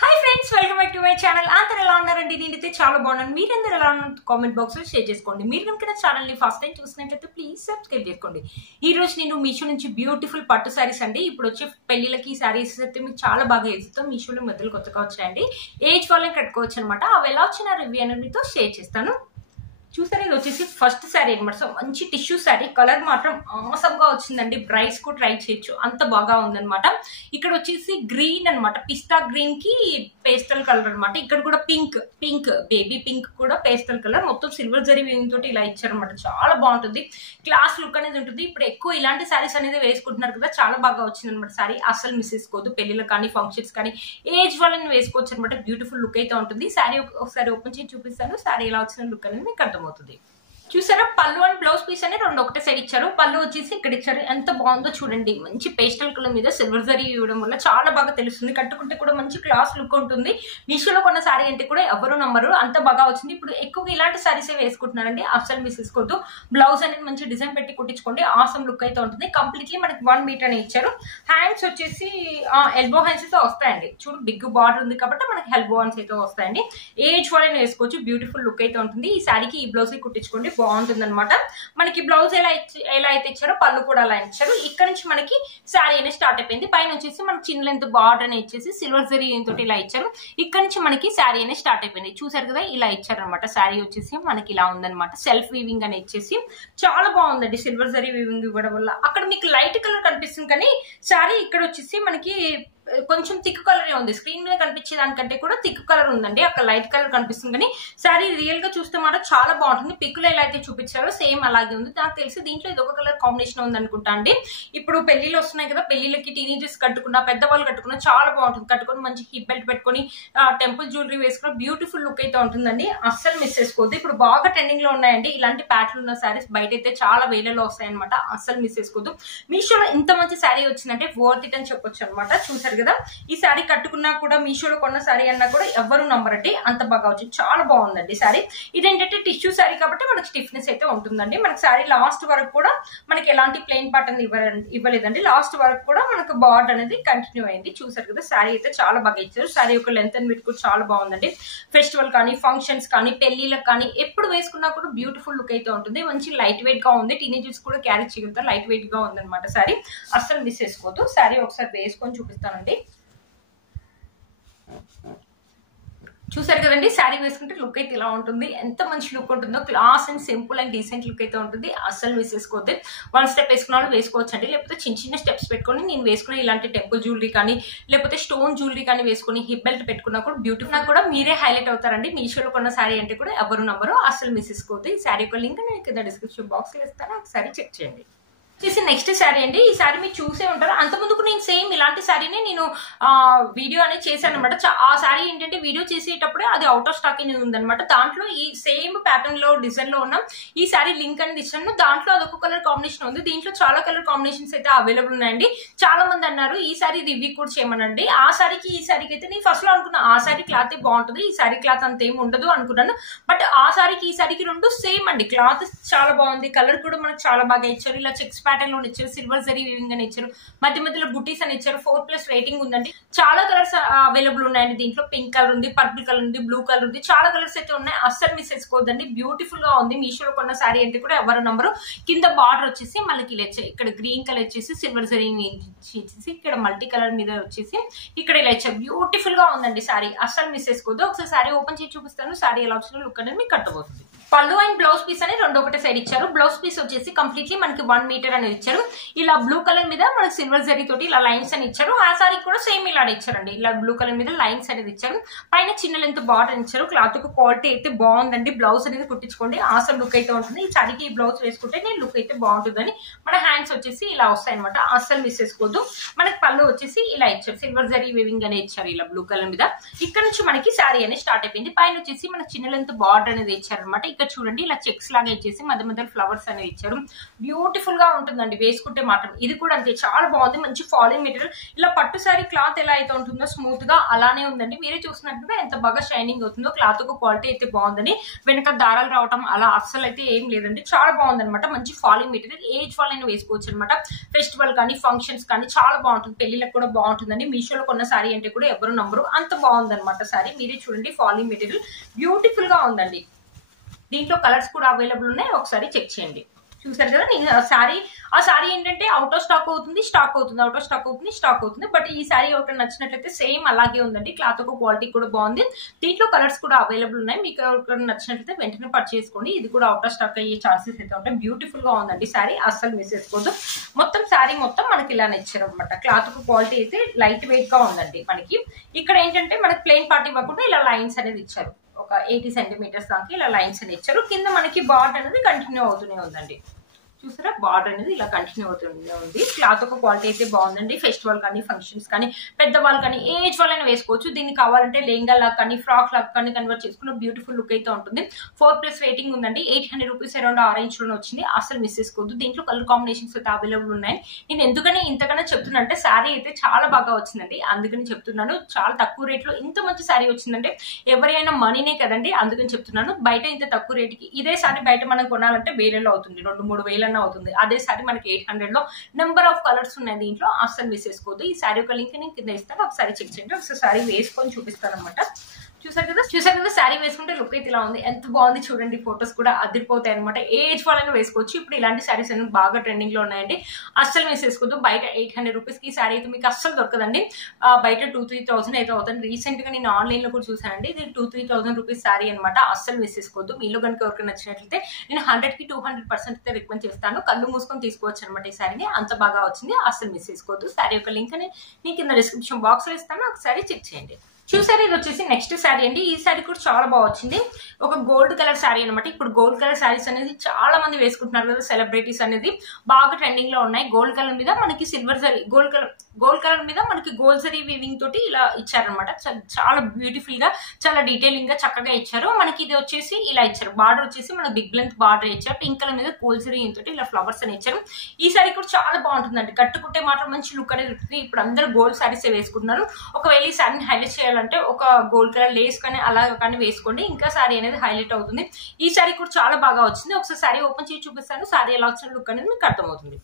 Hi friends, welcome back to my channel. అందరూ ఎలా ఉన్నారండి? నేనైతే చాలా బాగున్నాను. మీరందరూ ఎలా ఉన్నారు కామెంట్ బాక్స్ లో షేర్ చేసుకోండి. మీరు కనుక నా ఛానల్ ని ఫస్ట్ టైం చూసినట్లయితే ప్లీజ్ సబ్స్క్రైబ్ చేసుకోండి. ఈ రోజు నేను మీషో నుంచి బ్యూటిఫుల్ పట్టు సారీస్ అండి. ఇప్పుడు వచ్చే పెళ్లిళ్ళకి సారీస్ అయితే మీకు చాలా బాగా ఇస్తాం. మీషోలో మొదలు కొత్తగా వచ్చాయండి. ఏజ్ వాళ్ళని కట్టుకోవచ్చు అనమాట. అవి ఎలా వచ్చిన రివ్యూ అనేది మీతో షేర్ చేస్తాను. చూసారా, ఇది వచ్చేసి ఫస్ట్ శారీ అనమాట. సో మంచి టిష్యూ శారీ, కలర్ మాత్రం ఆసమ్ గా వచ్చిందండి. బ్రైట్స్ కూడా ట్రై చేయొచ్చు, అంత బాగా ఉందనమాట. ఇక్కడ వచ్చేసి గ్రీన్ అనమాట, పిస్తా గ్రీన్ కి పేస్టల్ కలర్ అనమాట. ఇక్కడ కూడా పింక్ బేబీ పింక్ కూడా పేస్టల్ కలర్, మొత్తం సిల్వర్ జరీ వీవింగ్ తోటి ఇలా ఇచ్చారనమాట. చాలా బాగుంటుంది, క్లాస్ లుక్ అనేది ఉంటుంది. ఇప్పుడు ఎక్కువ ఇలాంటి శారీస్ అనేది వేసుకుంటున్నారు కదా, చాలా బాగా వచ్చింది అనమాట. శారీ అస్సలు మిస్ చేసుకోవద్దు. పెళ్లిళ్ళు కానీ ఫంక్షన్స్ కానీ ఏజ్ వాళ్ళని వేసుకోవచ్చు అనమాట. బ్యూటిఫుల్ లుక్ అయితే ఉంటుంది. శారీ ఒకసారి ఓపెన్ చేసి చూపిస్తాను. శారీ ఎలా వచ్చిన లుక్ అనేది మీకు అర్థమవుతుంది. చూసారా, పళ్ళు అండ్ బ్లౌజ్ పీస్ అని రెండు ఒకటే సైడ్ ఇచ్చారు. పళ్ళు వచ్చేసి ఇక్కడ ఇచ్చారు. ఎంత బాగుందో చూడండి. మంచి పేస్టల్ కలర్ మీద సిల్వర్ జరీ ఇవ్వడం వల్ల చాలా బాగా తెలుస్తుంది. కట్టుకుంటే కూడా మంచి క్లాస్ లుక్ ఉంటుంది. మీషోలో కొన్న శారీ అంటే కూడా ఎవరు నమ్మరు, అంత బాగా వచ్చింది. ఇప్పుడు ఎక్కువగా ఇలాంటి శారీసే వేసుకుంటున్నారండి, అసలు మిస్ చేసుకోవద్దు. బ్లౌజ్ అనేది మంచి డిజైన్ పెట్టి కుట్టించుకోండి, ఆసమ్ లుక్ అయితే ఉంటుంది. కంప్లీట్లీ మనకి 1 మీటర్ అని ఇచ్చారు. హ్యాండ్స్ వచ్చేసి ఎల్బో హ్యాండ్స్ అయితే వస్తాయండి. చూడు, బిగ్ బార్డర్ ఉంది కాబట్టి మనకి ఎల్బో హ్యాండ్స్ అయితే వస్తాయండి. ఏజ్ వాళ్ళని వేసుకోవచ్చు. బ్యూటిఫుల్ లుక్ అయితే ఉంటుంది. ఈ శారీకి ఈ బ్లౌజ్ కుట్టించుకోండి, బాగుంటుంది అనమాట. మనకి బ్లౌజ్ ఎలా అయితే ఇచ్చారో పళ్ళు కూడా అలా ఇచ్చారు. ఇక్కడ నుంచి మనకి శారీ అనేది స్టార్ట్ అయిపోయింది. పైన వచ్చేసి మనకి చిన్న లెంత్ బార్డర్ అనేది ఇచ్చేసి సిల్వర్ జరీ తోటి ఇలా ఇచ్చారు. ఇక్కడ నుంచి మనకి శారీ అనేది స్టార్ట్ అయిపోయింది. చూసారు కదా, ఇలా ఇచ్చారనమాట. శారీ వచ్చేసి మనకి ఇలా ఉందనమాట. సెల్ఫ్ వీవింగ్ అని ఇచ్చేసి చాలా బాగుందండి. సిల్వర్ జరీ వీవింగ్ ఇవ్వడం వల్ల అక్కడ మీకు లైట్ కలర్ కనిపిస్తుంది, కానీ శారీ ఇక్కడ వచ్చేసి మనకి కొంచెం థిక్ కలర్ ఉంది. స్క్రీన్ మీద కనిపించే దానికంటే కూడా థిక్ కలర్ ఉందండి. అక్కడ లైట్ కలర్ కనిపిస్తుంది, కానీ శారీ రియల్ గా చూస్తే మాత్రం చాలా బాగుంటుంది. పిక్ లో ఎలా అయితే చూపించారో సేమ్ అలాగే ఉంది. నాకు తెలిసి దీంట్లో ఇది ఒక కలర్ కాంబినేషన్ ఉంది అనుకుంటా అండి. ఇప్పుడు పెళ్లిళ్ళు వస్తున్నాయి కదా, పెళ్లిళ్ళకి టీనేజర్స్ కట్టుకున్నా, పెద్దవాళ్ళు కట్టుకున్నా చాలా బాగుంటుంది. కట్టుకుని మంచి హిప్ బెల్ట్ పెట్టుకుని టెంపుల్ జ్యువెలరీ వేసుకున్న బ్యూటిఫుల్ లుక్ అయితే ఉంటుందండి. అస్సలు మిస్ చేసుకోవద్దు. ఇప్పుడు బాగా ట్రెండింగ్ లో ఉన్నాయండి ఇలాంటి ప్యాటర్న్ ఉన్న శారీస్. బయట అయితే చాలా వేలలో వస్తాయి అనమాట. అస్సలు మిస్ చేసుకోవద్దు. మీషోలో ఇంత మంచి శారీ వచ్చిందంటే వర్త్ ఇట్ అని చెప్పొచ్చు అనమాట. చూసారు కదా, ఈ శారీ కట్టుకున్నా కూడా, మీషోలో కొన్న శారీ అన్నా కూడా ఎవరు నమ్మరండి, అంత బాగా వచ్చింది. చాలా బాగుందండి శారీ. ఇదేంటంటే టిష్యూ శారీ కాబట్టి మనకి స్టిఫ్నెస్ అయితే ఉంటుందండి. మనకి శారీ లాస్ట్ వరకు కూడా మనకి ఎలాంటి ప్లెయిన్ పార్ట్ అనేది ఇవ్వలేదండి. లాస్ట్ వరకు కూడా మనకు బార్డర్ అనేది కంటిన్యూ అయింది. చూసారు కదా, శారీ అయితే చాలా బాగా ఇచ్చారు. శారీ యొక్క లెంత్ అండ్ విడ్త్ కూడా చాలా బాగుందండి. ఫెస్టివల్ కానీ, ఫంక్షన్స్ కానీ, పెళ్లిళ్ళకి కానీ ఎప్పుడు వేసుకున్నా కూడా బ్యూటిఫుల్ లుక్ అయితే ఉంటుంది. మంచి లైట్ వెయిట్ గా ఉంది. టీనేజర్స్ కూడా క్యారీ చేయగలుగుతారు. లైట్ వెయిట్ గా ఉందన్నమాట శారీ. అస్సలు మిస్ చేసుకోవద్దు. శారీ ఒకసారి వేసుకొని చూపిస్తానండి. చూసారు కదండి, శారీ వేసుకుంటే లుక్ అయితే ఇలా ఉంటుంది. ఎంత మంచి లుక్ ఉంటుందో, class and simple and decent look అయితే ఉంటుంది. అస్సలు మిస్ చేసుకోవద్దు. 1 స్టెప్ వేసుకున్న వాళ్ళు వేసుకోవచ్చు అండి. లేకపోతే చిన్న చిన్న స్టెప్స్ పెట్టుకొని నేను వేసుకునే ఇలాంటి టెంపుల్ జ్యువెలరీ కానీ, లేకపోతే స్టోన్ జ్యువెలరీ కానీ వేసుకుని హిప్ బెల్ట్ పెట్టుకున్నా కూడా బ్యూటిఫుల్ కూడా మీరే హైలైట్ అవుతారండి. మీషోలో కొన్న శారీ అంటే కూడా ఎవరు నమ్మరు. అస్సలు మిస్ చేసుకోవద్దు. ఈ శారీ యొక్క లింక్ నేను కింద డిస్క్రిప్షన్ బాక్స్ లో ఇస్తాను, ఒకసారి చెక్ చేయండి. వచ్చేసి నెక్స్ట్ శారీ అండి. ఈ శారీ మీరు చూసే ఉంటారు. అంత ముందుకు నేను సేమ్ ఇలాంటి శారీనే నేను వీడియో అనేది చేశాను అనమాట. ఆ శారీ ఏంటంటే వీడియో చేసేటప్పుడే అది అవుట్ ఆఫ్ స్టాక్ అనేది ఉందనమాట. దాంట్లో ఈ సేమ్ ప్యాటర్న్ లో డిజైన్ లో ఉన్న ఈ శారీ లింక్ అనేది ఇచ్చాను. దాంట్లో అదొక కలర్ కాంబినేషన్ ఉంది. దీంట్లో చాలా కలర్ కాంబినేషన్స్ అయితే అవైలబుల్ ఉన్నాయండి. చాలా మంది అన్నారు ఈ శారీ రివ్యూ కూడా చేయమనండి. ఆ శారీకి ఈ శారీకి అయితే నేను ఫస్ట్ లో అనుకున్నా ఆ శారీ క్లాత్ బాగుంటుంది, ఈ శారీ క్లాత్ అంత ఏమి ఉండదు అనుకున్నాను. బట్ ఆ శారీకి ఈ శారీకి రెండు సేమ్ అండి. క్లాత్ చాలా బాగుంది, కలర్ కూడా మనకు చాలా బాగా ఇచ్చారు. ఇలా చెక్స్ ప్యాటర్న్ లో ఇచ్చారు, సిల్వర్ జరీ వీవింగ్ అని ఇచ్చారు, మధ్య మధ్యలో బుటీస్ అని ఇచ్చారు. 4+ రేటింగ్ ఉందండి. చాలా కలర్స్ అవైలబుల్ ఉన్నాయండి. దీంట్లో పింక్ కలర్ ఉంది, పర్పుల్ కలర్ ఉంది, బ్లూ కలర్ ఉంది. చాలా కలర్స్ అయితే ఉన్నాయి. అస్సలు మిస్ చేసుకోవద్దండి. బ్యూటిఫుల్ గా ఉంది. మీషోలో కొన్న శారీ అంటే కూడా ఎవరు నంబరు. కింద బార్డర్ వచ్చేసి మనకి ఇక్కడ గ్రీన్ కలర్ వచ్చేసి సిల్వర్ జరీ ఇచ్చేసి, ఇక్కడ మల్టీ కలర్ మీద వచ్చేసి ఇక్కడ ఇలా ఇచ్చారు. బ్యూటిఫుల్ గా ఉందండి శారీ. అస్సలు మిస్ చేసుకోవద్దు. ఒకసారి శారీ ఓపెన్ చేసి చూపిస్తాను. శారీ ఎలా వచ్చిన లుక్ అనేది మీకు కట్టబోతుంది. పళ్ళు అండ్ బ్లౌజ్ పీస్ అని రెండు ఒకటే సైడ్ ఇచ్చారు. బ్లౌజ్ పీస్ వచ్చేసి కంప్లీట్లీ మనకి 1 మీటర్ అనేది ఇచ్చారు. ఇలా బ్లూ కలర్ మీద మనకి సిల్వర్ జరీ తోటి ఇలా లైన్స్ అని ఇచ్చారు. ఆ సారీ కూడా సేమ్ ఇలా ఇచ్చారండి. ఇలా బ్లూ కలర్ మీద లైన్స్ అనేది ఇచ్చారు. పైన చిన్న లెంత్ బార్డర్ ఇచ్చారు. క్లాత్ క్వాలిటీ అయితే బాగుందండి. బ్లౌజ్ అనేది కుట్టించుకోండి, ఆసమ్ లుక్ అయితే ఉంటుంది. ఈ సారీకి ఈ బ్లౌజ్ వేసుకుంటే నేను లుక్ అయితే బాగుంటుందని. మన హ్యాండ్స్ వచ్చేసి ఇలా వస్తాయి అనమాట. అస్సలు మిస్ చేసుకోవద్దు. మనకి పళ్ళు వచ్చేసి ఇలా ఇచ్చారు. సిల్వర్ జరీ వీవింగ్ అనేది ఇచ్చారు ఇలా బ్లూ కలర్ మీద. ఇక్కడ నుంచి మనకి శారీ అనేది స్టార్ట్ అయిపోయింది. పైన వచ్చేసి మనకి చిన్న లెంత్ బార్డర్ అనేది ఇచ్చారు అనమాట. ఇక్కడ చూడండి ఇలా చెక్స్ లాగా ఇచ్చేసి మధ్య మధ్యలో ఫ్లవర్స్ అనేవి ఇచ్చారు. బ్యూటిఫుల్ గా ఉంటుందండి వేసుకుంటే మాత్రం. ఇది కూడా అంతే చాలా బాగుంది, మంచి ఫాలింగ్ మెటీరియల్. ఇలా పట్టు సారీ క్లాత్ ఎలా అయితే ఉంటుందో స్మూత్ గా అలానే ఉందండి. మీరే చూసినట్టుగా ఎంత బాగా షైనింగ్ అవుతుందో. క్లాత్ ఒక క్వాలిటీ అయితే బాగుందని, వెనక దారాలు రావటం అలా అస్సలు అయితే ఏం లేదండి. చాలా బాగుంది అనమాట. మంచి ఫాలింగ్ మెటీరియల్, ఏజ్ ఫాల్ అయినా వేసుకోవచ్చు అనమాట. ఫెస్టివల్ కానీ ఫంక్షన్స్ కానీ చాలా బాగుంటుంది, పెళ్లిలకు కూడా బాగుంటుందండి. మీషోలో కొన్న సారీ అంటే కూడా ఎవరు నమ్మరు, అంత బాగుంది అనమాట సారీ. మీరే చూడండి ఫాలింగ్ మెటీరియల్ బ్యూటిఫుల్ గా ఉందండి. దీంట్లో కలర్స్ కూడా అవైలబుల్ ఉన్నాయి, ఒకసారి చెక్ చేయండి. చూసారు కదా, నేను ఆ సారీ ఏంటంటే అవుట్ ఆఫ్ స్టాక్ అవుతుంది, స్టాక్ అవుతుంది, అవుట్ ఆఫ్ స్టాక్ అవుతుంది, స్టాక్ అవుతుంది. బట్ ఈ సారీ ఒకటి నచ్చినట్లయితే సేమ్ అలాగే ఉందండి. క్లాత్ ఒక క్వాలిటీ కూడా బాగుంది. దీంట్లో కలర్స్ కూడా అవైలబుల్ ఉన్నాయి. మీకు ఒకటి నచ్చినట్లయితే వెంటనే పర్చేస్ చేసుకోండి. ఇది కూడా అవుట్ ఆఫ్ స్టాక్ అయ్యే ఛాన్సెస్ అయితే ఉంటాయి. బ్యూటిఫుల్ గా ఉందండి సారీ, అస్సలు మిస్ చేసుకోవద్దు. మొత్తం సారీ మొత్తం మనకి ఇలానే ఇచ్చారు అనమాట. క్లాత్ ఒక క్వాలిటీ అయితే లైట్ వెయిట్ గా ఉందండి. మనకి ఇక్కడ ఏంటంటే మనకి ప్లెయిన్ పార్ట్ ఇవ్వకుండా ఇలా లైన్స్ అనేది ఇచ్చారు. ఒక 80 సెంటీమీటర్స్ దాకా ఇలా లైన్స్ అని ఇచ్చారు. కింద మనకి బార్డర్ అనేది కంటిన్యూ అవుతూనే ఉందండి. చూసారా, బార్డర్ అనేది ఇలా కంటిన్యూ అవుతూనే ఉంది. క్లాత్ ఒక క్వాలిటీ అయితే బాగుందండి. ఫెస్టివల్ కానీ ఫంక్షన్స్ కానీ పెద్దవాళ్ళు కానీ ఏజ్ వాళ్ళైనా వేసుకోవచ్చు. దీన్ని కావాలంటే లెహంగా లాగా కానీ ఫ్రాక్ లాగా కానీ కన్వర్ట్ చేసుకున్న బ్యూటిఫుల్ లుక్ అయితే ఉంటుంది. 4+ రేటింగ్ ఉందండి. 800 రూపీస్ అరౌండ్ ఆ రేంజ్ లోనే వచ్చింది. అసలు మిస్ చేసుకోవద్దు. దీంట్లో కలర్ కాంబినేషన్స్ అయితే అవైలబుల్ ఉన్నాయి. నేను ఎందుకని ఇంతకన్నా చెప్తున్నా అంటే శారీ అయితే చాలా బాగా వచ్చిందండి, అందుకని చెప్తున్నాను. చాలా తక్కువ రేట్ లో ఇంత మంచి శారీ వచ్చిందంటే ఎవరైనా మనీనే కదండి, అందుకని చెప్తున్నాను. బయట ఇంత తక్కువ రేటుకి ఇదే శారీ బయట మనం కొనాలంటే వేలలో అవుతుంది, 2-3 వేలు అవుతుంది. అదే సారీ మనకి 800 లో నెంబర్ ఆఫ్ కలర్స్ ఉన్నాయి. దీంట్లో అస్సలు మిస్ చేసుకోవద్దు. ఈ సారీ ఒక లింక్ నేను కింద ఇస్తాను, ఒకసారి చెక్ చేయండి. ఒకసారి సారీ వేసుకొని చూపిస్తాను అనమాట. చూసారు కదా శారీ వేసుకుంటే లుక్ అయితే ఇలా ఉంది. ఎంత బాగుంది చూడండి. ఫొటోస్ కూడా అదిరిపోతాయి అనమాట. ఏజ్ వాళ్ళని వేసుకోవచ్చు. ఇప్పుడు ఇలాంటి శారీస్ అనేవి బాగా ట్రెండింగ్ లో ఉన్నాయండి, అస్సలు మిస్ చేసుకోవద్దు. బయట 800 రూపీస్ కి శారీ అయితే మీకు అస్సలు దొరకదండి. బయట 2-3 అయితే అవుతుంది. రీసెంట్ గా నేను ఆన్లైన్ లో కూడా చూసానండి. ఇది 2-3 రూపీస్ శారీ అనమాట. అస్సలు మిస్ చేసుకోవద్దు. మీలో కనుక ఎవరికి నచ్చినట్లయితే నేను 100కి 200% అయితే రికమెండ్ చేస్తాను. కళ్ళు మూసుకొని తీసుకోవచ్చు అనమాట. ఈ శారీని అంత బాగా వచ్చింది, అస్సలు మిస్ చేసుకోవద్దు. శారీ యొక్క లింక్ నేను కింద డిస్క్రిప్షన్ బాక్స్ లో ఇస్తాను, ఒకసారి చెక్ చేయండి. చూసారు, ఇది వచ్చేసి నెక్స్ట్ శారీ అండి. ఈ శారీ కూడా చాలా బాగా వచ్చింది. ఒక గోల్డ్ కలర్ శారీ అనమాట. ఇప్పుడు గోల్డ్ కలర్ శారీస్ అనేది చాలా మంది వేసుకుంటున్నారు కదా, సెలబ్రిటీస్ అనేది బాగా ట్రెండింగ్ లో ఉన్నాయి. గోల్డ్ కలర్ మీద మనకి సిల్వర్ జరీ, గోల్డ్ కలర్ మీద మనకి గోల్డ్ జరీ వీవింగ్ తోటి ఇలా ఇచ్చారనమాట. చాలా బ్యూటిఫుల్ గా, చాలా డీటెయిలింగ్ గా చక్కగా ఇచ్చారు. మనకి ఇది వచ్చేసి ఇలా ఇచ్చారు. బార్డర్ వచ్చేసి మనకి బిగ్ లెంత్ బార్డర్ ఇచ్చారు. పింక్ కలర్ మీద గోల్డ్ జరీ తోటి ఇలా ఫ్లవర్స్ అని ఇచ్చారు. ఈ శారీ కూడా చాలా బాగుంటుందండి. కట్టుకుంటే మాత్రం మంచి లుక్ అనేది ఉంటుంది. ఇప్పుడు అందరూ గోల్డ్ శారీస్ వేసుకుంటున్నారు. ఒకవేళ ఈ శారీని హైలైట్ చేయాలంటే ఒక గోల్డ్ కలర్ లేస్ కానీ అలా కానీ వేసుకోండి, ఇంకా శారీ అనేది హైలైట్ అవుతుంది. ఈ శారీ కూడా చాలా బాగా వచ్చింది. ఒకసారి శారీ ఓపెన్ చేసి చూపిస్తాను. శారీ ఎలా వచ్చిన లుక్ అనేది మీకు అర్థమవుతుంది.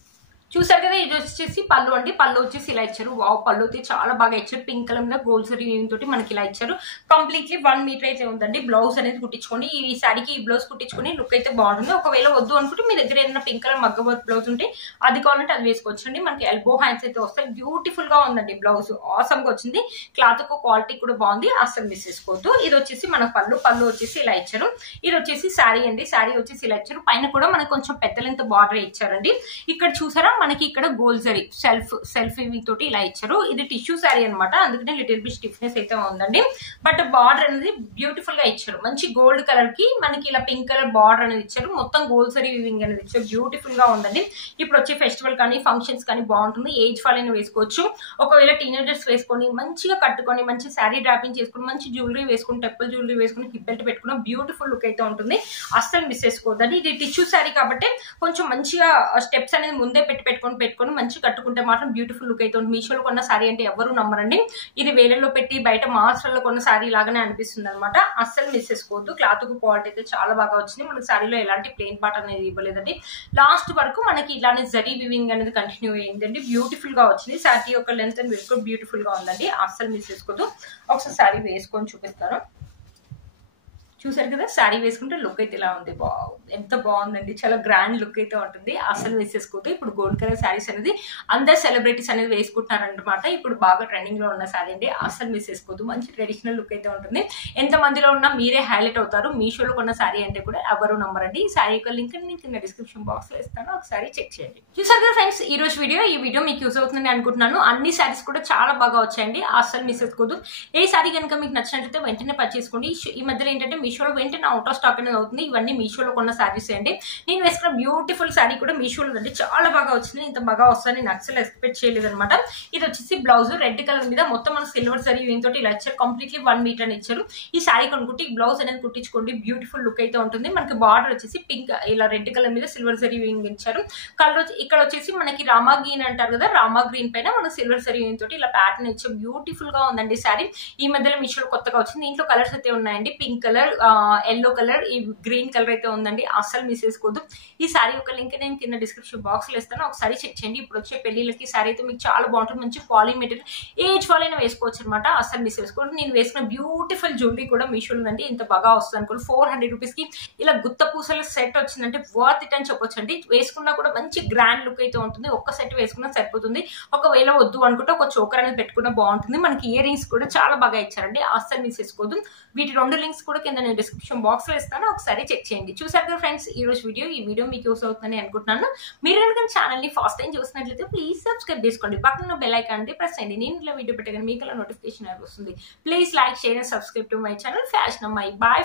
చూసారు కదా, ఇది వచ్చేసి పళ్ళు అండి. పళ్ళు వచ్చేసి ఇలా ఇచ్చారు. వావ్, పళ్ళు అయితే చాలా బాగా ఇచ్చారు. పింక్ కలర్ మీద గోల్డ్ జరీ తోటి మనకి ఇలా ఇచ్చారు. కంప్లీట్లీ 1 మీటర్ అయితే ఉందండి. బ్లౌజ్ అనేది కుట్టించుకోండి. ఈ శారీకి ఈ బ్లౌజ్ కుట్టించుకొని లుక్ అయితే బాగుంటుంది. ఒకవేళ వద్దు అనుకుంటే మీ దగ్గర ఏదైనా పింక్ కలర్ మగ్గ వర్క్ బ్లౌజ్ ఉంటే అది కావాలంటే అది వేసుకోవచ్చండి. మనకి ఎల్బో హ్యాండ్స్ అయితే వస్తాయి. బ్యూటిఫుల్ గా ఉందండి. బ్లౌజ్ ఆసమ్ గా వచ్చింది. క్లాత్ క్వాలిటీ కూడా బాగుంది, అస్సలు మిస్ చేసుకోవద్దు. ఇది వచ్చేసి మన పళ్ళు వచ్చేసి ఇలా ఇచ్చారు. ఇది వచ్చేసి శారీ అండి. శారీ వచ్చేసి ఇలా ఇచ్చారు. పైన కూడా మనకి కొంచెం పెద్ద లెంత్ బార్డర్ ఇచ్చారండి. ఇక్కడ చూసారా, మనకి ఇక్కడ గోల్డ్ జరీ సెల్ఫ్ తోటి ఇలా ఇచ్చారు. ఇది టిష్యూ శారీ అనమాట, అందుకనే లిటిల్ బిట్ స్టిఫ్నెస్ అయితే ఉందండి. బట్ బార్డర్ అనేది బ్యూటిఫుల్ గా ఇచ్చారు. మంచి గోల్డ్ కలర్ కి మనకి ఇలా పింక్ కలర్ బార్డర్ అనేది ఇచ్చారు. మొత్తం గోల్డ్ జరీ వీవింగ్ అనేది ఇచ్చారు. బ్యూటిఫుల్ గా ఉందండి. ఇప్పుడు వచ్చే ఫెస్టివల్ కానీ ఫంక్షన్స్ కానీ బాగుంటుంది. ఏజ్ వాళ్ళని వేసుకోవచ్చు. ఒకవేళ టీనేజర్స్ వేసుకొని మంచిగా కట్టుకొని మంచి శారీ డ్రాపింగ్ చేసుకుని మంచి జ్యువెలరీ వేసుకుని టెంపుల్ జ్యువెలరీ వేసుకుని హిప్ బెల్ట్ పెట్టుకున్న బ్యూటిఫుల్ లుక్ అయితే ఉంటుంది. అస్సలు మిస్ చేసుకోవద్దండి. ఇది టిష్యూ శారీ కాబట్టి కొంచెం మంచిగా స్టెప్స్ అనేది ముందే పెట్టుకొని మంచి కట్టుకుంటే మాత్రం బ్యూటిఫుల్ లుక్ అయితే ఉంటుంది. మీషోలో కొన్న శారీ అంటే ఎవరు నమ్మరండి. ఇది వేలల్లో పెట్టి బయట మాస్టర్లో కొన్న శారీ లాగానే అనిపిస్తుంది అనమాట. అస్సలు మిస్ చేసుకోవద్దు. క్లాత్ క్వాలిటీ అయితే చాలా బాగా వచ్చింది. మనకి శారీలో ఎలాంటి ప్లెయిన్ పార్ట్ అనేది ఇవ్వలేదండి. లాస్ట్ వరకు మనకి ఇలానే జరీ వివింగ్ అనేది కంటిన్యూ అయ్యిందండి. బ్యూటిఫుల్ గా వచ్చింది. శారీ యొక్క లెంత్ అండ్ వెయిట్ కూడా బ్యూటిఫుల్ గా ఉందండి. అస్సలు మిస్ చేసుకోవద్దు. ఒకసారి శారీ వేసుకొని చూపిస్తాను. చూసారు కదా, శారీ వేసుకుంటే లుక్ అయితే ఇలా ఉంది. ఎంత బాగుందండి, చాలా గ్రాండ్ లుక్ అయితే ఉంటుంది. అసలు మిస్ చేసుకోవద్దు. ఇప్పుడు గోల్డ్ కలర్ శారీస్ అనేది అందరు సెలబ్రిటీస్ అనేది వేసుకుంటున్నారు అనమాట. ఇప్పుడు బాగా ట్రెండింగ్ లో ఉన్న శారీ అండి. అసలు మిస్ చేసుకోవద్దు. మంచి ట్రెడిషనల్ లుక్ అయితే ఉంటుంది. ఎంత మందిలో ఉన్నా మీరే హైలైట్ అవుతారు. మీషోలో కొన్న శారీ అంటే కూడా ఎవరు నమ్మరండి. ఈ శారీ యొక్క లింక్ నేను కింద డిస్క్రిప్షన్ బాక్స్ లో ఇస్తాను, ఒకసారి చెక్ చేయండి. చూసారు కదా ఫ్రెండ్స్, ఈ వీడియో మీకు యూజ్ అవుతుందని అనుకుంటున్నాను. అన్ని శారీస్ కూడా చాలా బాగా వచ్చాయండి. అసలు మిస్ చేసుకోవద్దు. ఏ శారీ కనుక మీకు నచ్చినట్లయితే వెంటనే పర్చేస్ చేసుకోండి. ఈ మధ్యలో ఏంటంటే మీషోలో వెంటనే అవుట్ ఆఫ్ స్టాక్ అనేది అవుతుంది. ఇవన్నీ మీషోలో కొన్న శారీస్ అండి. నేను వేసుకున్న బ్యూటిఫుల్ శారీ కూడా మీషోలో అండి చాలా బాగా వచ్చింది. ఇంత బాగా వస్తుందని నేను అసలు ఎక్స్పెక్ట్ చేయలేదు అనమాట. ఇది వచ్చేసి బ్లౌజ్ రెడ్ కలర్ మీద మొత్తం మన సిల్వర్ జరీ వీవింగ్ తోటి ఇలా ఇచ్చారు. కంప్లీట్లీ 1 మీటర్ అని ఇచ్చారు. ఈ శారీ కొనుక్కుంటే ఈ బ్లౌజ్ అనేది కుట్టించుకోండి, బ్యూటిఫుల్ లుక్ అయితే ఉంటుంది. మనకి బార్డర్ వచ్చేసి పింక్ ఇలా రెడ్ కలర్ మీద సిల్వర్ జరీ వీవింగ్ ఇచ్చారు. కలర్ ఇక్కడ వచ్చేసి మనకి రామా గ్రీన్ అంటారు కదా, రామా గ్రీన్ పైన మనకి సిల్వర్ జరీ వీవింగ్ తోటి ఇలా ప్యాటర్న్ ఇచ్చారు. బ్యూటిఫుల్ గా ఉందండి శారీ. ఈ మధ్యలో మీషోలో కొత్తగా వచ్చింది. దీంట్లో కలర్స్ అయితే ఉన్నాయండి. పింక్ కలర్, ఎల్లో కలర్, ఈ గ్రీన్ కలర్ అయితే ఉందండి. అస్సలు మిస్ చేసుకోవద్దు. ఈ శారీ యొక్క లింక్ నేను కింద డిస్క్రిప్షన్ బాక్స్ లో ఇస్తాను, ఒకసారి చెక్ చేయండి. ఇప్పుడు వచ్చే పెళ్లిళ్ళకి శారీ అయితే మీకు చాలా బాగుంటుంది. మంచి పాలీ మెటీరియల్, ఏజ్ వాళ్ళైనా వేసుకోవచ్చు అనమాట. అస్సలు మిస్ చేసుకోవద్దు. నేను వేసుకున్న బ్యూటిఫుల్ జ్యువెలరీ కూడా మీషోలో ఉందండి. ఇంత బాగా వస్తుంది అనుకోండి. 400 రూపీస్ కి ఇలా గుత్త పూసల సెట్ వచ్చిందంటే వర్త్ ఇట్ అని చెప్పొచ్చు అండి. వేసుకున్నా కూడా మంచి గ్రాండ్ లుక్ అయితే ఉంటుంది. ఒక్క సెట్ వేసుకున్నా సరిపోతుంది. ఒకవేళ వద్దు అనుకుంటే ఒక చోకర్ అనేది పెట్టుకున్నా బాగుంటుంది. మనకి ఇయర్ రింగ్స్ కూడా చాలా బాగా ఇచ్చారండి. అస్సలు మిస్ చేసుకోవద్దు. వీటి 2 లింక్స్ కూడా కింద నేను డిస్క్రిప్షన్ బాక్స్ లో ఇస్తాను, ఒకసారి చెక్ చేయండి. చూసారు కదా ఫ్రెండ్స్ ఈ రోజు ఈ వీడియో మీకు యూస్ అవుతుందని అనుకుంటున్నాను. మీరు కనుక ఛానల్ ని ఫస్ట్ టైం చూసినట్లయితే ప్లీజ్ సబ్స్క్రైబ్ చేసుకోండి. పక్కన బెల్ ఐకాన్ అంటే ప్రెస్ చేయండి. నేను ఇలా వీడియో పెట్టగానే మీకు నోటిఫికేషన్ వస్తుంది. Please like, share and subscribe to my channel fashion అమ్మాయి. బాయ్.